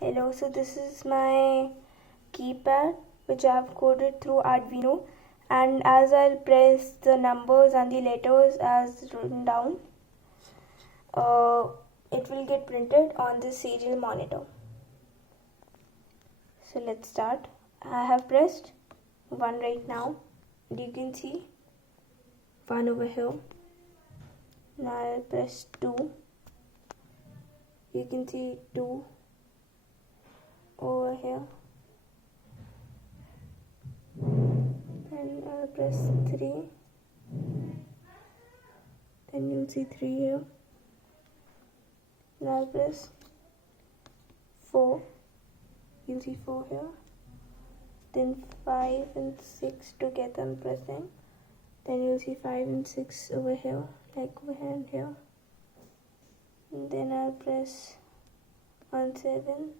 Hello, so this is my keypad which I have coded through Arduino, and as I'll press the numbers and the letters as written down, it will get printed on this serial monitor. So let's start. I have pressed 1 right now, and you can see 1 over here. Now I'll press 2. You can see 2 over here. Then I'll press 3. Then you'll see 3 here. Now I'll press 4. You'll see 4 here. Then 5 and 6 together I'm pressing. Then you'll see 5 and 6 over here, like over here and here. And then I'll press 1, 7,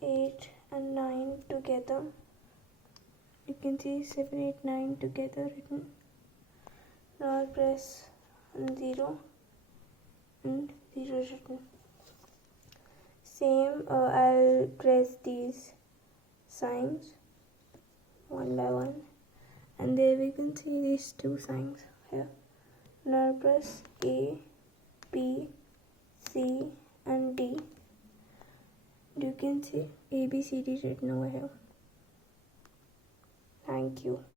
8 and 9 together. You can see 7, 8, 9 together written. Now I'll press 0 and 0 written. Same, I'll press these signs one by one, and there we can see these 2 signs here. Now I'll press A, B, C and D. You can see A, B, C, D written over here. Thank you.